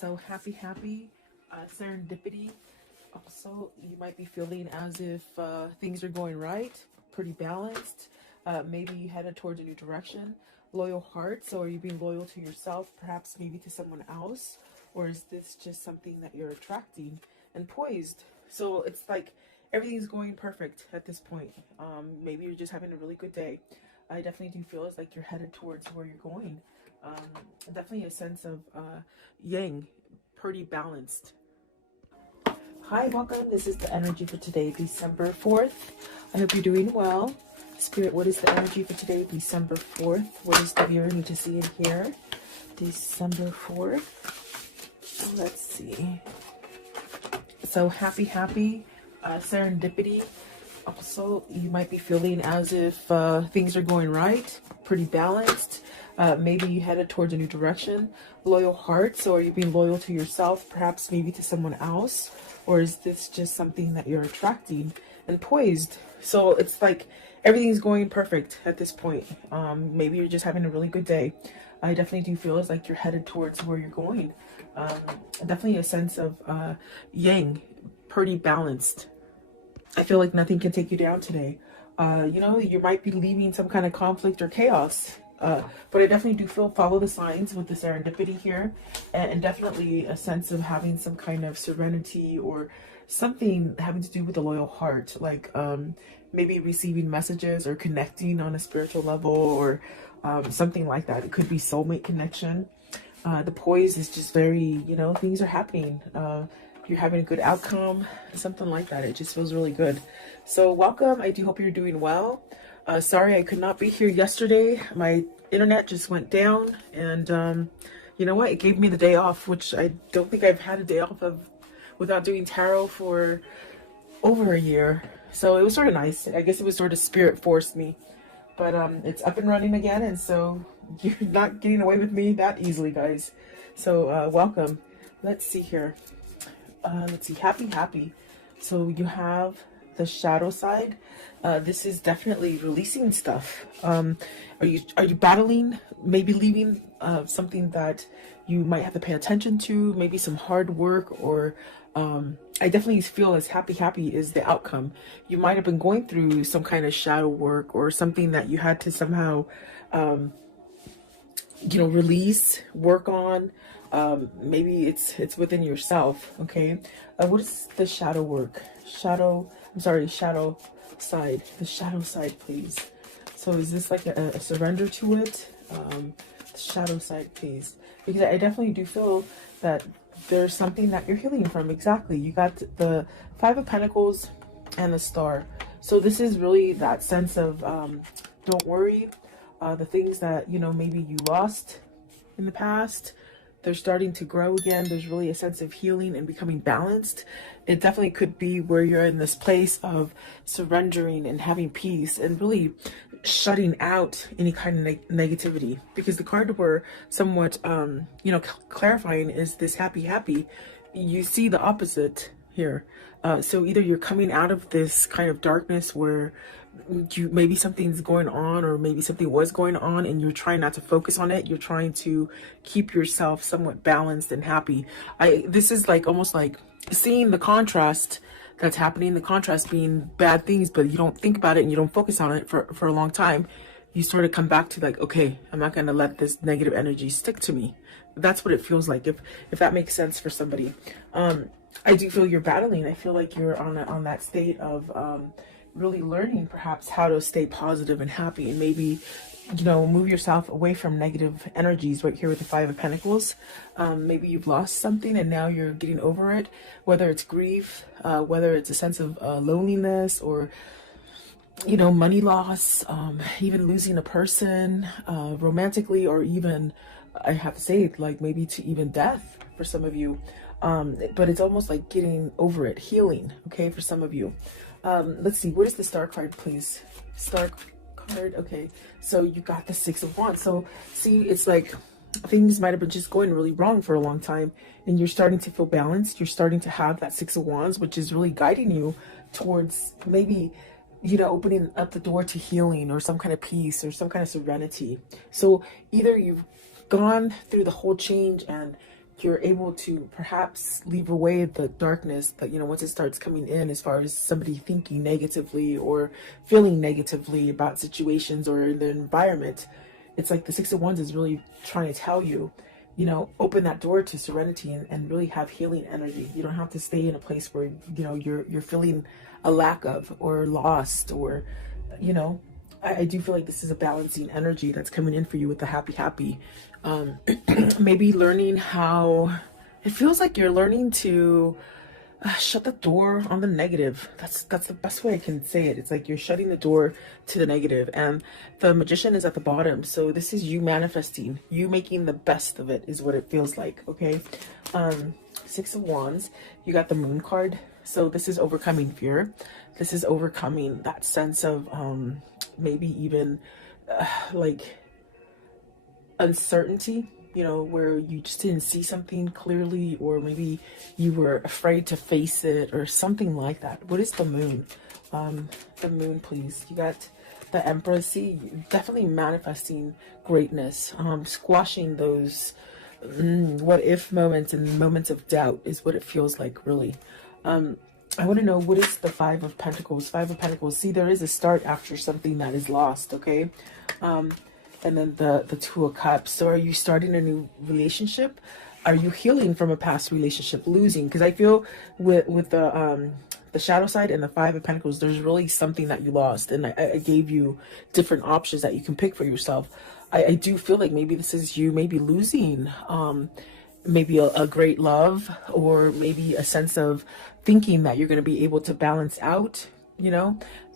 So happy serendipity. Also, you might be feeling as if things are going right, pretty balanced. Maybe headed towards a new direction. Loyal heart. So, are you being loyal to yourself, perhaps maybe to someone else? Or is this just something that you're attracting? And poised. So, it's like everything's going perfect at this point. Maybe you're just having a really good day. I definitely do feel as like you're headed towards where you're going. Definitely a sense of yang, pretty balanced. Hi, welcome. This is the energy for today, December 4th. I hope you're doing well. Spirit, what is the energy for today, December 4th? What does the viewer need to see and hear? December 4th. Let's see. So happy serendipity. Also, you might be feeling as if things are going right, pretty balanced. Maybe you headed towards a new direction. Loyal heart. So are you being loyal to yourself, perhaps maybe to someone else? Or is this just something that you're attracting? And poised. So it's like everything's going perfect at this point. Maybe you're just having a really good day. I definitely do feel as like you're headed towards where you're going. Definitely a sense of yang, pretty balanced. I feel like nothing can take you down today. You might be leaving some kind of conflict or chaos. But I definitely do follow the signs with the serendipity here, and definitely a sense of having some kind of serenity or something having to do with the loyal heart, like maybe receiving messages or connecting on a spiritual level or something like that. It could be soulmate connection. The poise is just very, things are happening. You're having a good outcome, something like that. It just feels really good. So welcome. I do hope you're doing well. Sorry I could not be here yesterday. My internet just went down, and you know what? It gave me the day off, which I don't think I've had a day off of without doing tarot for over a year. So it was sort of nice. I guess it was sort of spirit forced me. But it's up and running again, and so you're not getting away with me that easily, guys. So welcome. Let's see here. Let's see. Happy. So you have the shadow side. This is definitely releasing stuff. Are you battling, maybe leaving something that you might have to pay attention to, maybe some hard work, or I definitely feel as happy is the outcome. You might have been going through some kind of shadow work or something that you had to somehow release, work on. Maybe it's within yourself. Okay. What is the shadow work? Shadow side. The shadow side, please. So is this like a surrender to it? The shadow side, please. Because I definitely do feel that there's something that you're healing from. Exactly. You got the Five of Pentacles and the Star. So this is really that sense of don't worry. The things that, maybe you lost in the past, they're starting to grow again. There's really a sense of healing and becoming balanced. It definitely could be where you're in this place of surrendering and having peace and really shutting out any kind of negativity. Because the card we're somewhat, clarifying is this happy. You see the opposite here. So either you're coming out of this kind of darkness where maybe something's going on, or maybe something was going on and you're trying not to focus on it. You're trying to keep yourself somewhat balanced and happy. This is like almost like seeing the contrast that's happening, the contrast being bad things, but you don't think about it and you don't focus on it for a long time. You sort of come back to like, okay, I'm not going to let this negative energy stick to me. That's what it feels like, if that makes sense for somebody. I do feel you're battling. I feel like you're on that state of really learning perhaps how to stay positive and happy, and maybe move yourself away from negative energies. Right here with the Five of Pentacles, maybe you've lost something and now you're getting over it, whether it's grief, whether it's a sense of loneliness, or money loss, even losing a person romantically, or even, I have to say, like maybe to even death for some of you. But it's almost like getting over it, healing, okay, for some of you. Let's see, what is the Star card, please? Star card, okay. So you got the Six of Wands. So see, it's like things might have been just going really wrong for a long time, and you're starting to feel balanced. You're starting to have that Six of Wands, which is really guiding you towards maybe, opening up the door to healing or some kind of peace or some kind of serenity. So either you've gone through the whole change and you're able to perhaps leave away the darkness, but once it starts coming in, as far as somebody thinking negatively or feeling negatively about situations or the environment, it's like the Six of Wands is really trying to tell you, open that door to serenity and really have healing energy. You don't have to stay in a place where, you're feeling a lack of or lost or, I do feel like this is a balancing energy that's coming in for you with the happy. Maybe learning how, it feels like you're learning to shut the door on the negative. That's the best way I can say it. It's like you're shutting the door to the negative, and the Magician is at the bottom. So this is you manifesting, you making the best of it is what it feels like. Okay. Six of Wands, you got the Moon card. So this is overcoming fear. This is overcoming that sense of maybe even like uncertainty, where you just didn't see something clearly, or maybe you were afraid to face it or something like that. What is the Moon? The Moon, please. You got the Empress. See, definitely manifesting greatness, squashing those what if moments and moments of doubt is what it feels like, really. I want to know, what is the Five of Pentacles? Five of Pentacles. See, there is a start after something that is lost, okay? And then the Two of Cups. So are you starting a new relationship? Are you healing from a past relationship, losing? Because I feel with the shadow side and the Five of Pentacles, there's really something that you lost. And I gave you different options that you can pick for yourself. I do feel like maybe this is you maybe losing maybe a great love, or maybe a sense of thinking that you're going to be able to balance out.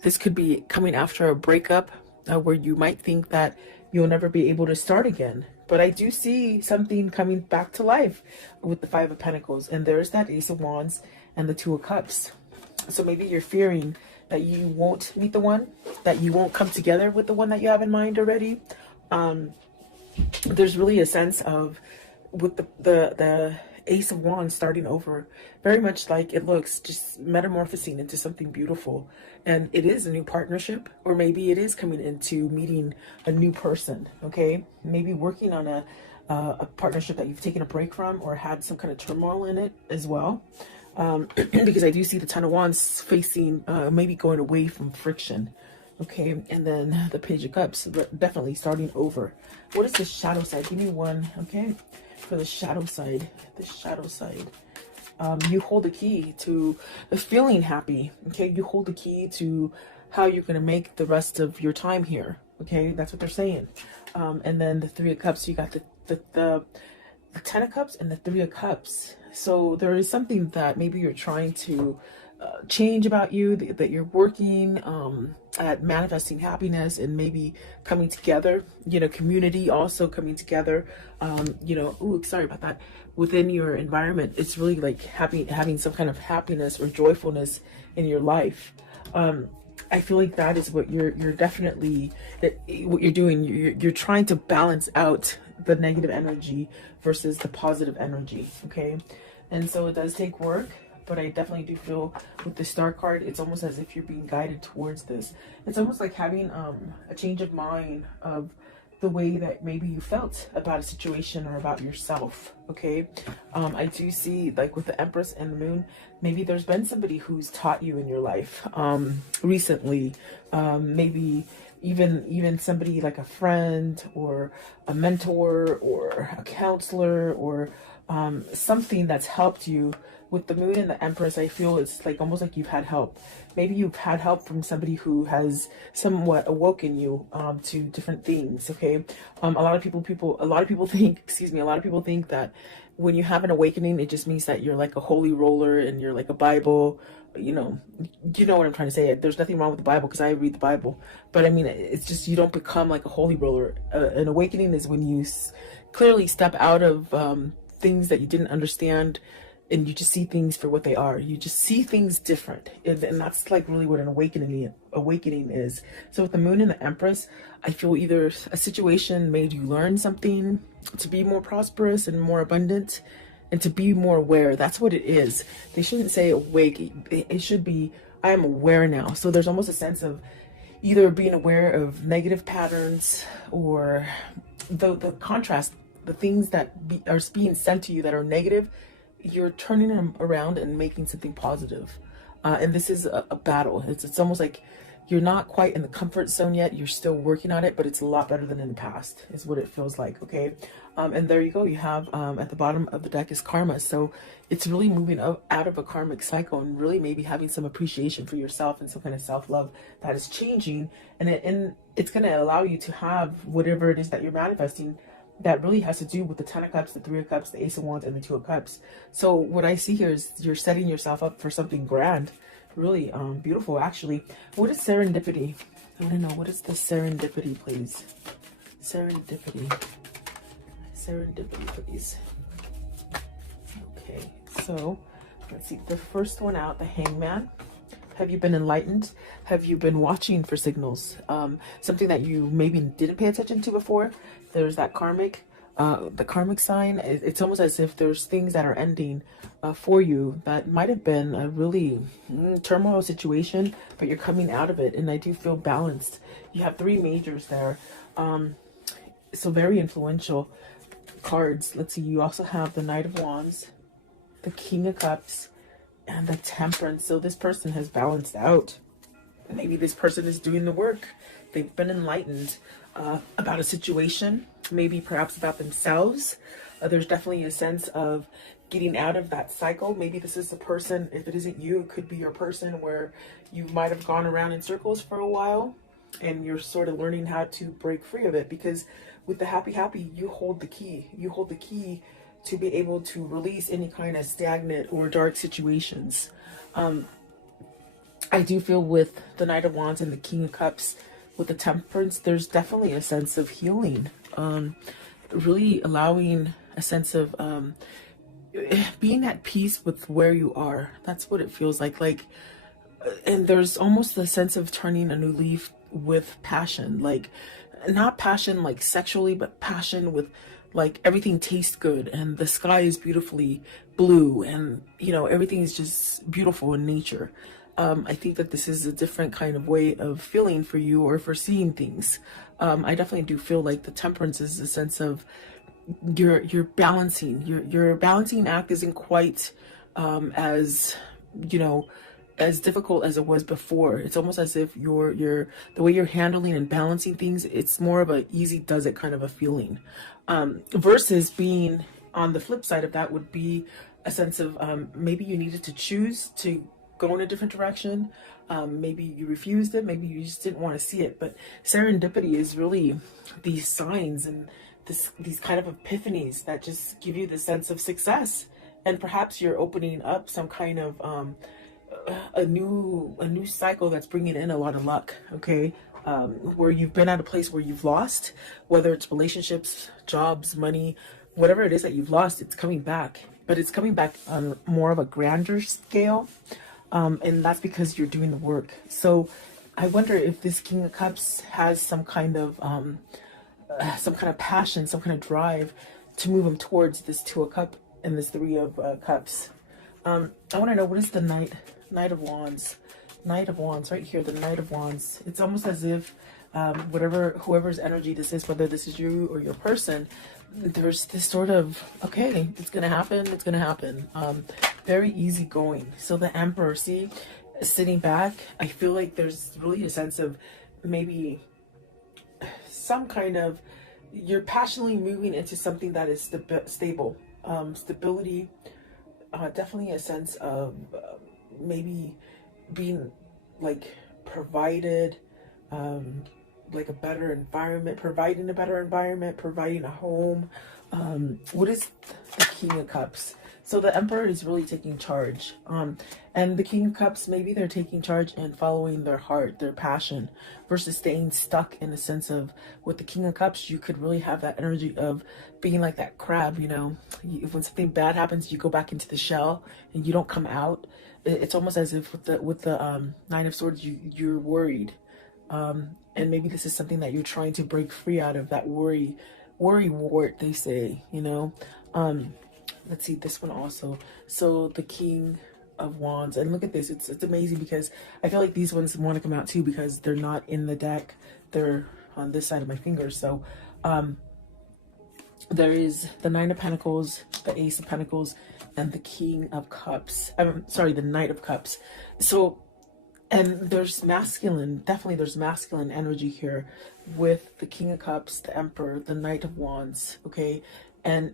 This could be coming after a breakup where you might think that you'll never be able to start again. But I do see something coming back to life with the Five of Pentacles, and there's that Ace of Wands and the Two of Cups. So maybe you're fearing that you won't meet the one, that you won't come together with the one that you have in mind already. There's really a sense of, with the Ace of Wands starting over, very much like it looks, just metamorphosing into something beautiful. And it is a new partnership, or maybe it is coming into meeting a new person, okay? Maybe working on a partnership that you've taken a break from, or had some kind of turmoil in it as well. Because I do see the Ten of Wands facing, maybe going away from friction. Okay, and then the Page of Cups, definitely starting over. What is the shadow side? Give me one, okay? For the shadow side, you hold the key to feeling happy, okay? You hold the key to how you're going to make the rest of your time here, okay? That's what they're saying. And then the Three of Cups, you got the Ten of Cups and the Three of Cups. So there is something that maybe you're trying to change about you, that you're working at manifesting happiness and maybe coming together, community also coming together, ooh, sorry about that, within your environment. It's really like having some kind of happiness or joyfulness in your life. I feel like that is what you're definitely, what you're doing. You're trying to balance out the negative energy versus the positive energy, okay? And so it does take work. But I definitely do feel with the Star card, it's almost as if you're being guided towards this. It's almost like having a change of mind of the way that maybe you felt about a situation or about yourself, okay? I do see, like with the Empress and the Moon, maybe there's been somebody who's taught you in your life recently. Maybe even somebody like a friend or a mentor or a counselor, or something that's helped you. With the Moon and the Empress, I feel it's like almost like you've had help. Maybe you've had help from somebody who has somewhat awoken you to different things. Okay, a lot of people think, a lot of people think that when you have an awakening, it just means that you're like a holy roller and you're like a Bible. You know what I'm trying to say. There's nothing wrong with the Bible, because I read the Bible, but I mean, it's just you don't become like a holy roller. An awakening is when you clearly step out of things that you didn't understand, and you just see things for what they are. You just see things different. And that's like really what an awakening is. So with the Moon and the Empress, I feel either a situation made you learn something to be more prosperous and more abundant, and to be more aware. That's what it is. They shouldn't say awake. It should be, I am aware now. So there's almost a sense of either being aware of negative patterns, or the contrast the things that are being sent to you that are negative, you're turning them around and making something positive. And this is a battle. It's almost like you're not quite in the comfort zone yet. You're still working on it, but it's a lot better than in the past, is what it feels like. Okay. And there you go. You have at the bottom of the deck is karma. So it's really moving out of a karmic cycle and really maybe having some appreciation for yourself and some kind of self-love that is changing. And it's going to allow you to have whatever it is that you're manifesting that really has to do with the 10 of Cups, the 3 of Cups, the Ace of Wands, and the 2 of Cups. So what I see here is you're setting yourself up for something grand. Really beautiful, actually. What is serendipity? I want to know, what is the serendipity, please? Serendipity. Serendipity, please. Okay, so let's see. The first one out, the Hangman. Have you been enlightened? Have you been watching for signals? Something that you maybe didn't pay attention to before? There's that the karmic sign. It's almost as if there's things that are ending for you that might have been a really turmoil situation, but you're coming out of it. And I do feel balanced. You have 3 majors there. So very influential cards. Let's see. You also have the Knight of Wands, the King of Cups, and the Temperance. So this person has balanced out. Maybe this person is doing the work. They've been enlightened about a situation, maybe perhaps about themselves. There's definitely a sense of getting out of that cycle. Maybe this is the person, if it isn't you, it could be your person where you might have gone around in circles for a while and you're sort of learning how to break free of it, because with the happy, you hold the key. You hold the key to be able to release any kind of stagnant or dark situations. I do feel with the Knight of Wands and the King of Cups, with the Temperance, there's definitely a sense of healing. Really allowing a sense of being at peace with where you are. That's what it feels like. And there's almost a sense of turning a new leaf with passion. Like, not passion like sexually, but passion with like everything tastes good and the sky is beautifully blue and, you know, everything is just beautiful in nature. I think that this is a different kind of way of feeling for you or for seeing things. I definitely do feel like the Temperance is a sense of you're balancing. Your balancing act isn't quite as, you know, as difficult as it was before. It's almost as if the way you're handling and balancing things, it's more of a easy does it kind of a feeling. Versus being on the flip side of that would be a sense of maybe you needed to choose to go in a different direction. Maybe you refused it, maybe you just didn't want to see it. But serendipity is really these signs and these kind of epiphanies that just give you the sense of success. And perhaps you're opening up some kind of a new cycle that's bringing in a lot of luck. Okay, where you've been at a place where you've lost, whether it's relationships, jobs, money, whatever it is that you've lost, it's coming back. But it's coming back on more of a grander scale. And that's because you're doing the work. So I wonder if this King of Cups has some kind of passion, some kind of drive to move him towards this 2 of Cups and this 3 of Cups. I want to know, what is the Knight of Wands? Knight of Wands, right here, the Knight of Wands. It's almost as if whoever's energy this is, whether this is you or your person, there's this sort of, okay, it's gonna happen, it's gonna happen. Very easygoing. So the Emperor, see, sitting back, I feel like there's really a sense of maybe some kind of, you're passionately moving into something that is stable. Stability, definitely a sense of maybe being like provided, like a better environment, providing a better environment, providing a home. What is the King of Cups? So the Emperor is really taking charge. And the King of Cups, maybe they're taking charge and following their heart, their passion, versus staying stuck in the sense of, with the King of Cups, you could really have that energy of being like that crab, you know, when something bad happens, you go back into the shell and you don't come out. It's almost as if with the Nine of Swords, you're worried. And maybe this is something that you're trying to break free out of, that worry wart, they say, you know. Let's see this one also. So the King of Wands, and look at this, it's amazing because I feel like these ones want to come out too because they're not in the deck, they're on this side of my finger. So there is the Nine of Pentacles, the Ace of Pentacles, and the King of Cups. I'm sorry, the Knight of Cups. So, and there's masculine, definitely there's masculine energy here with the King of Cups, the Emperor, the Knight of Wands, okay? And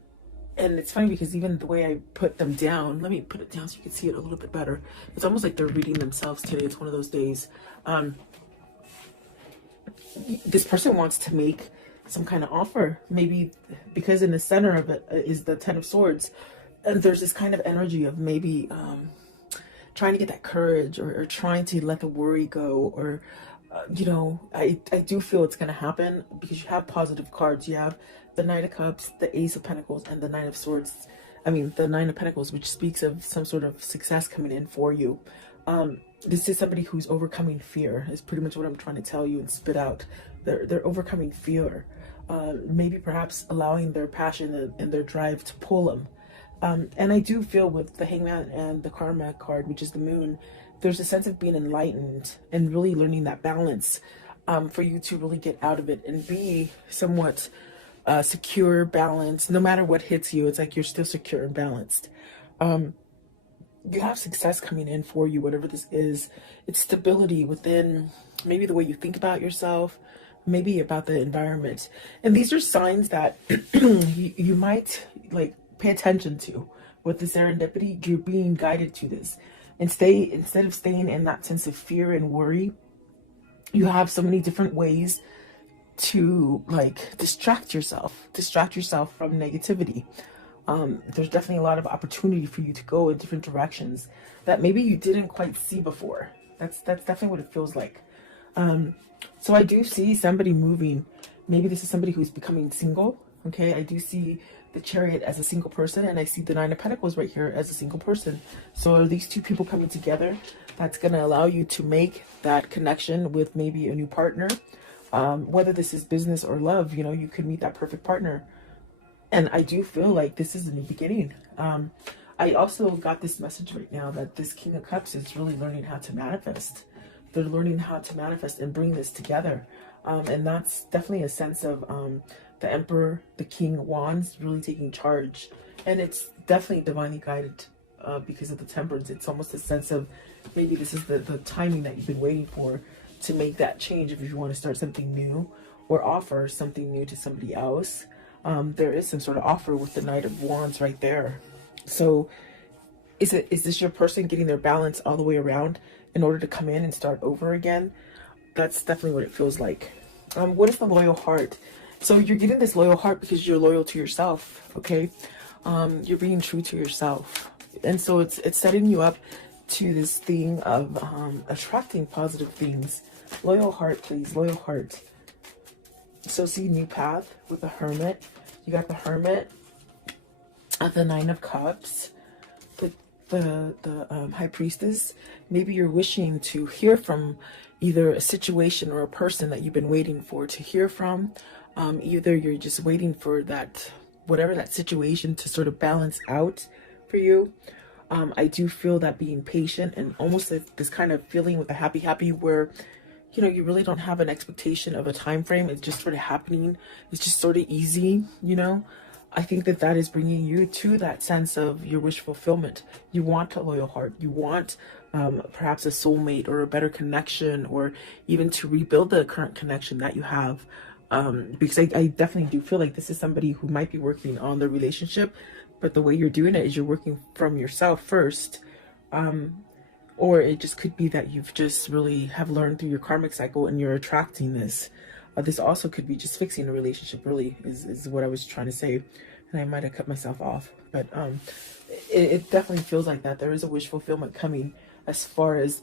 it's funny because even the way I put them down, let me put it down so you can see it a little bit better. It's almost like they're reading themselves today. It's one of those days. This person wants to make some kind of offer, maybe because in the center of it is the Ten of Swords, and there's this kind of energy of maybe trying to get that courage, or trying to let the worry go, or you know, I do feel it's going to happen because you have positive cards. You have the Knight of Cups, the Ace of Pentacles, and the Nine of Swords. I mean, the Nine of Pentacles, which speaks of some sort of success coming in for you. This is somebody who's overcoming fear, is pretty much what I'm trying to tell you and spit out. They're overcoming fear. Maybe perhaps allowing their passion and their drive to pull them. And I do feel with the Hangman and the Karma card, which is the Moon, there's a sense of being enlightened and really learning that balance for you to really get out of it and be somewhat secure, balanced. No matter what hits you, it's like you're still secure and balanced. You have success coming in for you, whatever this is. It's stability within maybe the way you think about yourself, maybe about the environment. And these are signs that you might like pay attention to with the serendipity. You're being guided to this. And instead of staying in that sense of fear and worry, you have so many different ways to like distract yourself from negativity. There's definitely a lot of opportunity for you to go in different directions that maybe you didn't quite see before. That's definitely what it feels like. So I do see somebody moving. Maybe this is somebody who's becoming single. Okay, I do see the Chariot as a single person, and I see the Nine of Pentacles right here as a single person. So are these two people coming together? That's going to allow you to make that connection with maybe a new partner. Whether this is business or love, you know, you could meet that perfect partner. And I do feel like this is a new beginning. I also got this message right now that this King of Cups is really learning how to manifest. They're learning how to manifest and bring this together. And that's definitely a sense of the Emperor, the King of Wands, really taking charge. And it's definitely divinely guided because of the Temperance. It's almost a sense of maybe this is the timing that you've been waiting for to make that change if you want to start something new or offer something new to somebody else. There is some sort of offer with the Knight of Wands right there. So is this your person getting their balance all the way around in order to come in and start over again? That's definitely what it feels like. What is the loyal heart? So you're getting this loyal heart because you're loyal to yourself, okay? You're being true to yourself. And so it's setting you up to this thing of attracting positive things. Loyal heart, please. Loyal heart. So see new path with the Hermit. You got the Hermit, the Nine of Cups, the High Priestess. Maybe you're wishing to hear from either a situation or a person that you've been waiting for to hear from. Either you're just waiting for that, whatever that situation to sort of balance out for you. I do feel that being patient and almost like this kind of feeling with the happy where, you know, you really don't have an expectation of a time frame. It's just sort of happening. It's just sort of easy, you know. I think that is bringing you to that sense of your wish fulfillment. You want a loyal heart. You want perhaps a soulmate or a better connection, or even to rebuild the current connection that you have. Because I definitely do feel like this is somebody who might be working on the relationship, but the way you're doing it is you're working from yourself first. Or it just could be that you've just really have learned through your karmic cycle and you're attracting this. This also could be just fixing a relationship, really, is what I was trying to say. And I might have cut myself off. But it definitely feels like that. There is a wish fulfillment coming as far as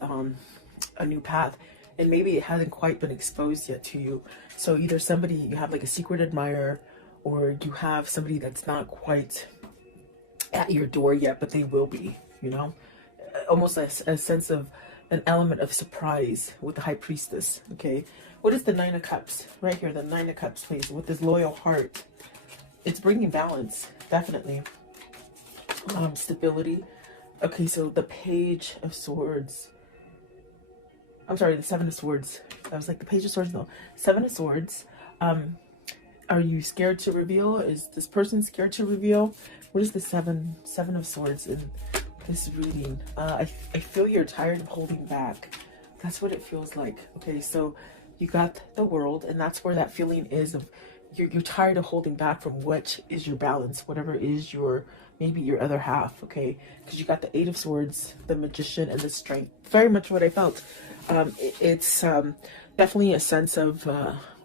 a new path. And maybe it hasn't quite been exposed yet to you. So either somebody, you have like a secret admirer, or you have somebody that's not quite at your door yet, but they will be, you know? Almost a sense of an element of surprise with the High Priestess, okay? What is the Nine of Cups? Right here, the Nine of Cups, please, with this loyal heart. It's bringing balance, definitely. Stability. Okay, so the Page of Swords. I'm sorry, the Seven of Swords. I was like, the Page of Swords, no. Seven of Swords. Are you scared to reveal? Is this person scared to reveal? What is the seven of swords in this reading? I feel you're tired of holding back. That's what it feels like. Okay, so you got the World, and that's where that feeling is of you're tired of holding back from what is your balance, whatever is your, maybe your other half, okay? Because you got the Eight of Swords, the Magician, and the Strength. Very much what I felt. It's definitely a sense of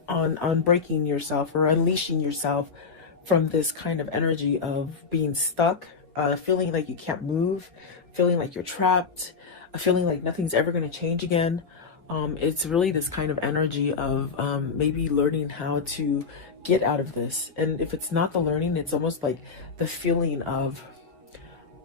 on breaking yourself or unleashing yourself from this kind of energy of being stuck, feeling like you can't move, feeling like you're trapped, feeling like nothing's ever going to change again. It's really this kind of energy of maybe learning how to get out of this. And if it's not the learning, it's almost like the feeling of,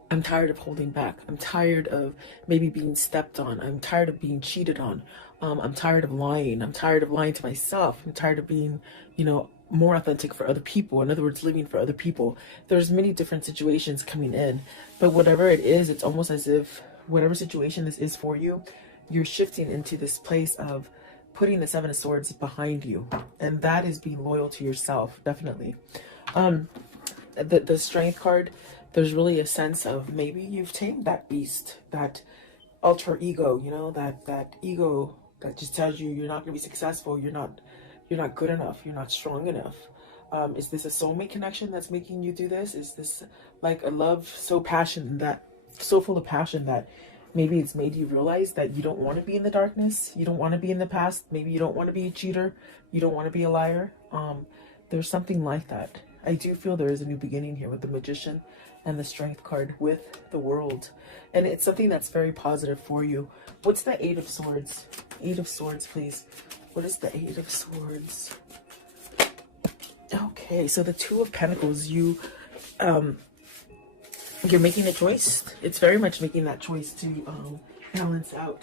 I'm tired of holding back. I'm tired of maybe being stepped on. I'm tired of being cheated on. I'm tired of lying. I'm tired of lying to myself. I'm tired of being, you know, more authentic for other people. In other words, living for other people. There's many different situations coming in, but whatever it is, it's almost as if whatever situation this is for you, you're shifting into this place of putting the Seven of Swords behind you. And that is being loyal to yourself, definitely. The Strength card, there's really a sense of maybe you've tamed that beast, that alter ego, you know, that ego that just tells you you're not going to be successful, you're not good enough, you're not strong enough. Is this a soulmate connection that's making you do this? Is this like a love so full of passion that maybe it's made you realize that you don't want to be in the darkness, you don't want to be in the past, maybe you don't want to be a cheater, you don't want to be a liar? There's something like that. I do feel there is a new beginning here with the Magician and the Strength card with the World. And it's something that's very positive for you. What's the Eight of Swords? Eight of Swords, please. What is the Eight of Swords? Okay, so the Two of Pentacles, you're making a choice. It's very much making that choice to balance out.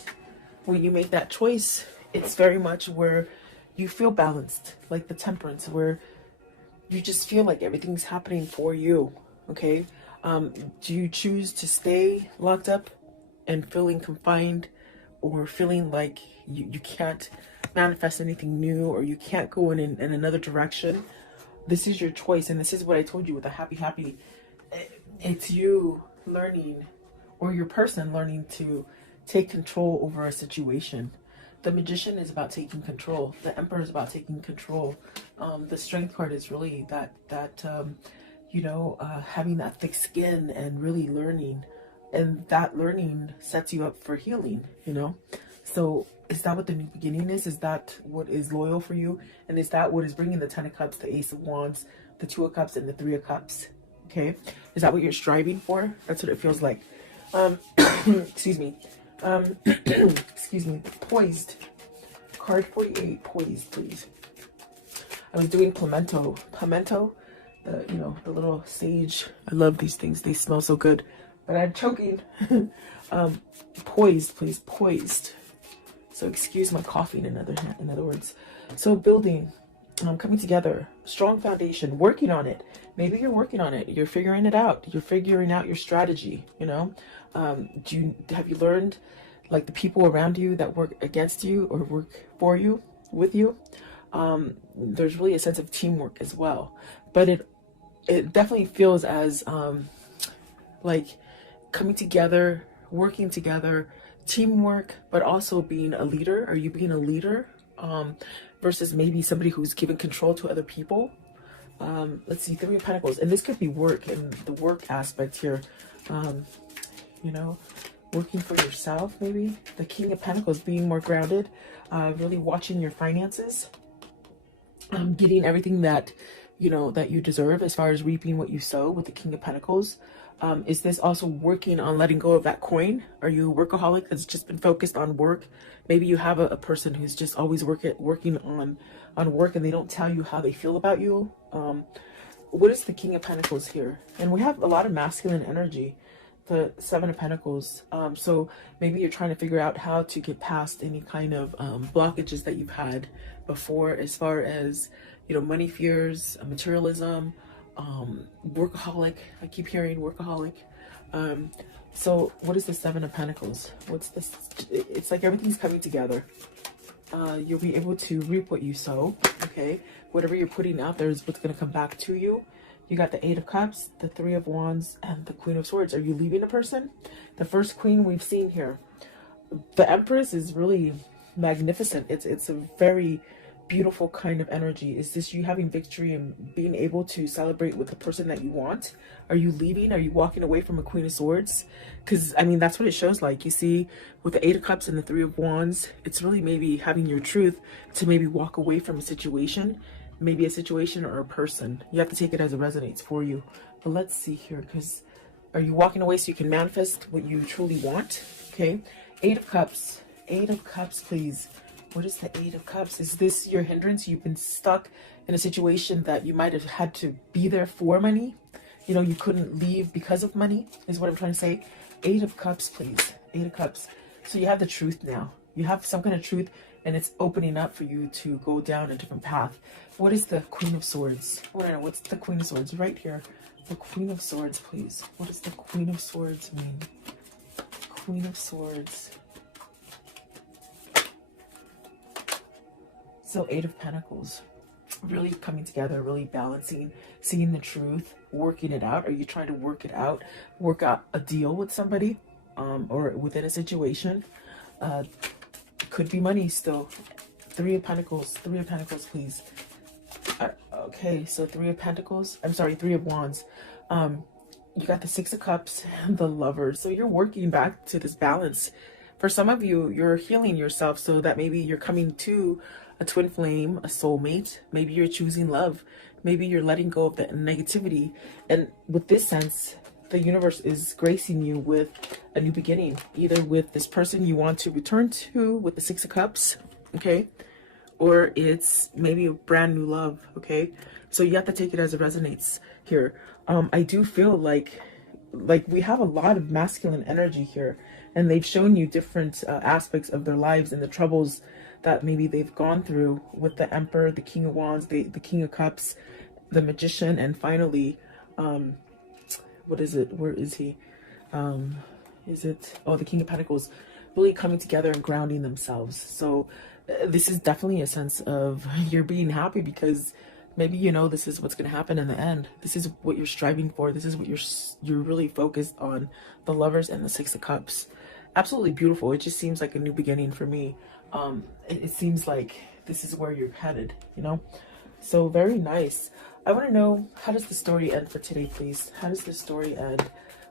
When you make that choice, it's very much where you feel balanced, like the Temperance, where you just feel like everything's happening for you, okay? Do you choose to stay locked up and feeling confined, or feeling like you can't manifest anything new, or you can't go in another direction? This is your choice, and this is what I told you with the happy. It's you learning, or your person learning to take control over a situation. The Magician is about taking control. The Emperor is about taking control. The Strength card is really having that thick skin and really learning. And that learning sets you up for healing, you know? So is that what the new beginning is? Is that what is loyal for you? And is that what is bringing the Ten of Cups, the Ace of Wands, the Two of Cups, and the Three of Cups? Okay? Is that what you're striving for? That's what it feels like. Excuse me. Excuse me. Poised. Card 48. Poised, please. I was doing pimento. Pimento, the little sage. I love these things. They smell so good. But I'm choking. Poised, please. Poised. So excuse my coughing, in other words. So building, coming together, strong foundation, working on it. Maybe you're working on it. You're figuring it out. You're figuring out your strategy, you know. Have you learned, like, the people around you that work against you or work for you, with you? There's really a sense of teamwork as well. But it definitely feels as like coming together, working together, teamwork, but also being a leader. Are you being a leader versus maybe somebody who's given control to other people? Let's see, Three of Pentacles, and this could be work, and the work aspect here, working for yourself, maybe. The King of Pentacles, being more grounded, really watching your finances, getting everything that you deserve as far as reaping what you sow with the King of Pentacles. Is this also working on letting go of that coin? Are you a workaholic that's just been focused on work? Maybe you have a person who's just always working on work, and they don't tell you how they feel about you. What is the King of Pentacles here? And we have a lot of masculine energy, the Seven of Pentacles. So maybe you're trying to figure out how to get past any kind of blockages that you've had before, as far as, money fears, materialism, workaholic. I keep hearing workaholic. So what is the Seven of Pentacles? What's this? It's like everything's coming together. You'll be able to reap what you sow. okay? Whatever you're putting out there is what's going to come back to you. You got the Eight of Cups, the Three of Wands, and the Queen of Swords. Are you leaving a person? The first queen we've seen here. The Empress is really magnificent. It's a very beautiful kind of energy. Is this you having victory and being able to celebrate with the person that you want? Are you leaving? Are you walking away from a Queen of Swords? Because I mean, that's what it shows like. You see with the Eight of Cups and the Three of Wands, it's really maybe having your truth to maybe walk away from a situation, maybe a situation or a person. You have to take it as it resonates for you. But let's see here, because are you walking away so you can manifest what you truly want? Okay, Eight of Cups. Eight of Cups, please. What is the Eight of Cups? Is this your hindrance? You've been stuck in a situation that you might have had to be there for money. You know, you couldn't leave because of money, is what I'm trying to say. Eight of Cups, please. Eight of Cups. So you have the truth now. You have some kind of truth, and it's opening up for you to go down a different path. What is the Queen of Swords? What's the Queen of Swords? Right here. The Queen of Swords, please. What does the Queen of Swords mean? Queen of Swords. So Eight of Pentacles, really coming together, really balancing, seeing the truth, working it out. Are you trying to work it out, work out a deal with somebody, or within a situation? Could be money still. Three of Pentacles, please. Okay, so Three of Pentacles, I'm sorry, Three of Wands. You got the Six of Cups and the Lovers. So you're working back to this balance. For some of you, you're healing yourself so that maybe you're coming to a twin flame, a soulmate. Maybe you're choosing love. Maybe you're letting go of the negativity. And with this sense, the universe is gracing you with a new beginning, either with this person you want to return to with the Six of Cups, okay? Or it's maybe a brand new love, okay? So you have to take it as it resonates here. I do feel like we have a lot of masculine energy here, and they've shown you different aspects of their lives and the troubles that maybe they've gone through with the Emperor, the King of Wands, the King of Cups, the Magician, and finally, what is it? Where is he? Is it? Oh, the King of Pentacles, really coming together and grounding themselves. So this is definitely a sense of you're being happy because maybe you know this is what's going to happen in the end. This is what you're striving for. This is what you're really focused on. The Lovers and the Six of Cups. Absolutely beautiful. It just seems like a new beginning for me. It seems like this is where you're headed, you know? So very nice. I want to know, how does the story end for today, please? How does the story end?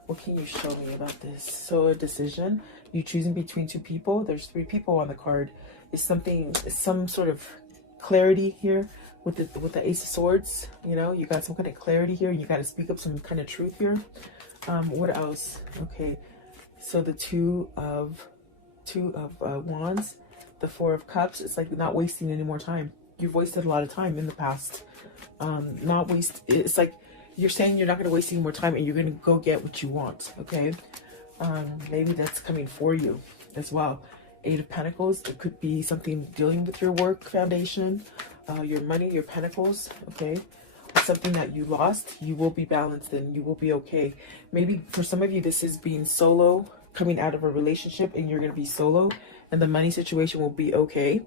What can you show me about this? So a decision, you choosing between two people. There's three people on the card. Is some sort of clarity here with the Ace of Swords? You know, you got some kind of clarity here. You got to speak up some kind of truth here. What else? Okay, so the Two of Wands, the Four of Cups. It's like not wasting any more time. You've wasted a lot of time in the past. It's like you're saying you're not going to waste any more time and you're going to go get what you want. Okay, maybe that's coming for you as well. Eight of Pentacles. It could be something dealing with your work foundation, your money, your pentacles. Okay, something that you lost. You will be balanced and you will be okay. Maybe for some of you this is being solo, coming out of a relationship, and you're going to be solo and the money situation will be okay.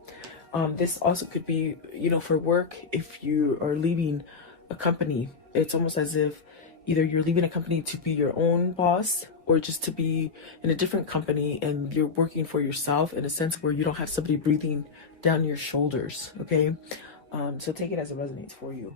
This also could be, you know, for work. If you are leaving a company, it's almost as if either you're leaving a company to be your own boss or just to be in a different company and you're working for yourself in a sense where you don't have somebody breathing down your shoulders. Okay, so take it as it resonates for you.